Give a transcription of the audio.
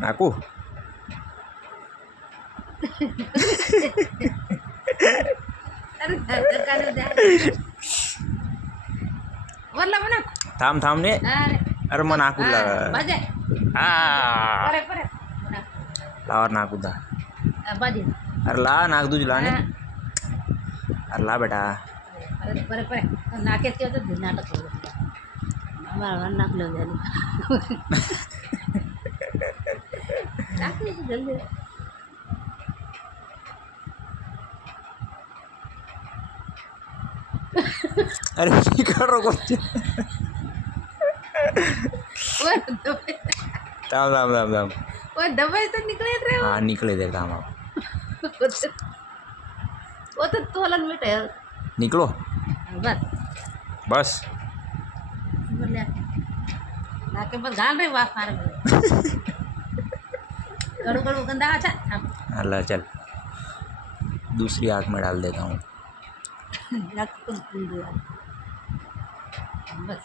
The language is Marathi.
नाकू अरे काढू द्या वरला म्हणा थांब थांब ने अरे अरे मग नाकू बाजे हा परे परे लावर नाकू दा बाजे अरे ला नाक तुझी ला ने अरे ला बेटा परे परे परे नाकेच होतं नाटक आम्हाला नाकलं झालं नाकलं जल्दी अरे कर रो कुछ थांब थांब थांब थांब वो दवाई तो निकले रे हाँ निकले दे थांब वो तो तोलन में है निकलो बस बस बोले नाके पर घाल रे वाह मार कड़ू कड़ू गंदा अच्छा अल्लाह चल दूसरी आँख में डाल देता हूँ नाक को बस